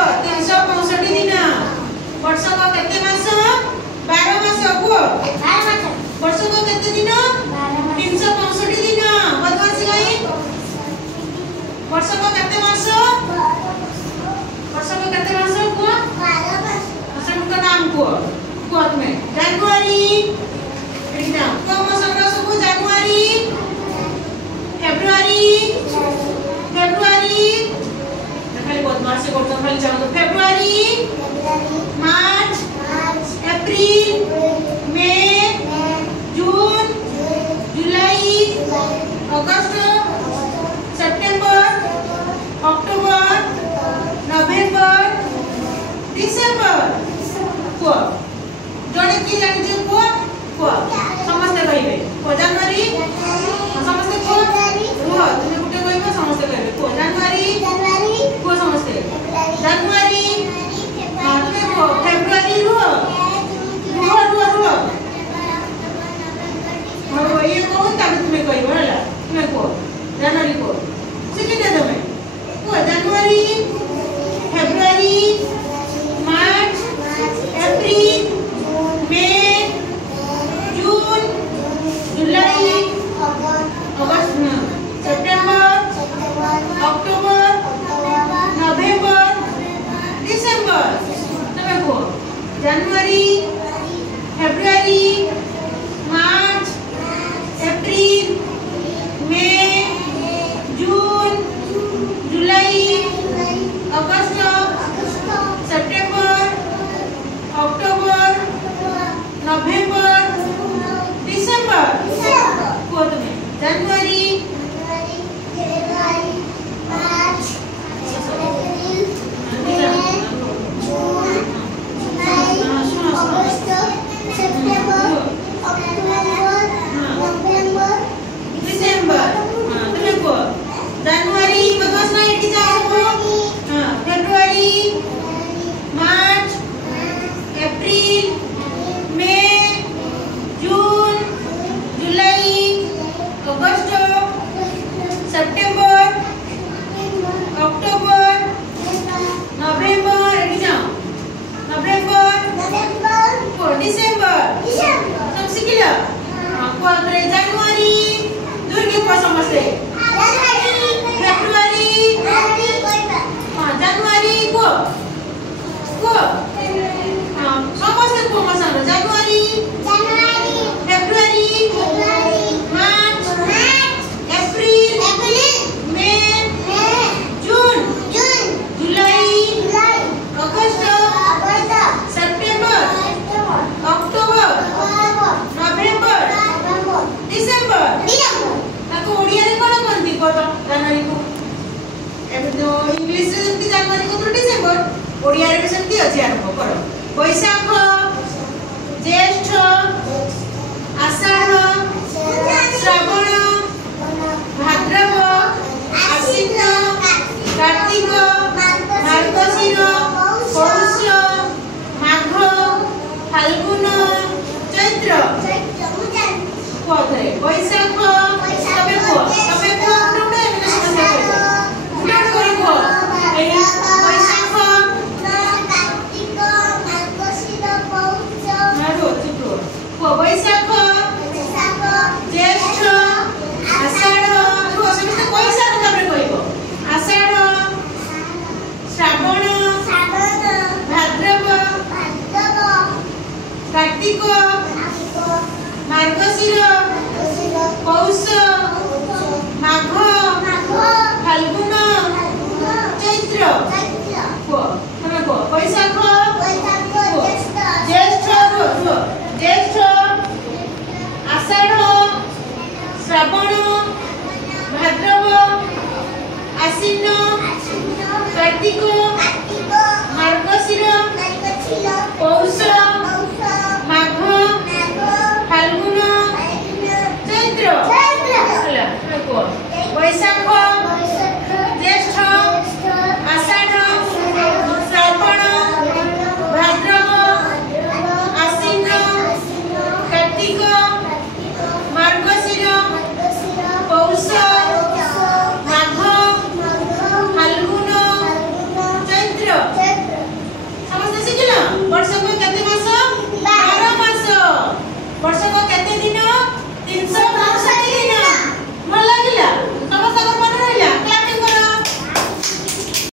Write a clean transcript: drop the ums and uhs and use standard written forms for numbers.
को 365 दिन वर्ष को केते मास 12 मास को 12 मास वर्ष को केते दिन 365 दिन बदमाशी गई वर्ष को केते मास को केते मास को 12 मास मास का नाम को तुम्हें जनवरी एडिना को मास सब जनवरी फेब्रुआरी खाली बदमाशी करतो खाली जानो फेब्रुआरी मार्च अप्रैल मई जून जुलाई अगस्त सितंबर अक्टोबर नवेम्बर डिसेंबर को जने की जानि जे को समस्त कहिबे को जनवरी समस्त को रुह तुम गुटे कहिबे समस्त कहिबे को जनवरी को समस्त जनवरी हां तुम को फेब्रुआरी रुह और ये कौन तब तुम्हें कहिबो हला तुम को जनवरी को सिकिने तमे को जनवरी फेब्रुआरी मार्च अप्रैल मई जून जुलाई अगस्त सितंबर अक्टोबर नवेम्बर डिसेंबर तमे को जनवरी फेब्रुआरी मार्च अप्रैल मई जून जुलाई अगस्त सितंबर अक्टोबर नवेम्बर डिसेंबर को तुम्हें जनवरी मार्च अप्रैल मई जून जुलाई अगस्त सितंबर अक्टूबर नवंबर डिसेंबर तुम्हें को जनवरी बदमाश नहीं एटी जाओ फेब्रुआरी मार्च अप्रैल मई जून जुलाई अगस्त सितंबर अक्टोबर नवेम्बर एटी जाओ नवेम्बर को डिसेंबर सब सिखिला को करे जनवरी दुर्गे को समझते फेब्रुआरी हां जनवरी को हां समस्त को मसन जनवरी फेब्रुआरी मार्च अप्रैल मई जून जुलाई अगस्त सितंबर अक्टोबर नवेम्बर डिसेंबर ताको ओडिया रे कोन कोनती को जनवरी को एबे जो इंग्लिश रे जंती जनवरी को तो डिसेंबर ओडिया रे सेंती अछि आरंभ करो बैशाख ज्येष्ठ आषाढ़ श्रावण भाद्रव आश्विन कार्तिक मार्गशीर पौष माघ फाल्गुन चैत्र कोथरे बैशाख तबे को उठे मैंने समस्या करिबो उठे करिबो ए बैशाख कार्तिक मार्गशीर पौष मारो चित्रो को बैशाख ज्येष्ठ आषाढ़ को समस्त बैशाख तबे करिबो आषाढ़ श्रावण भाद्रव कार्तिक मार्गशीर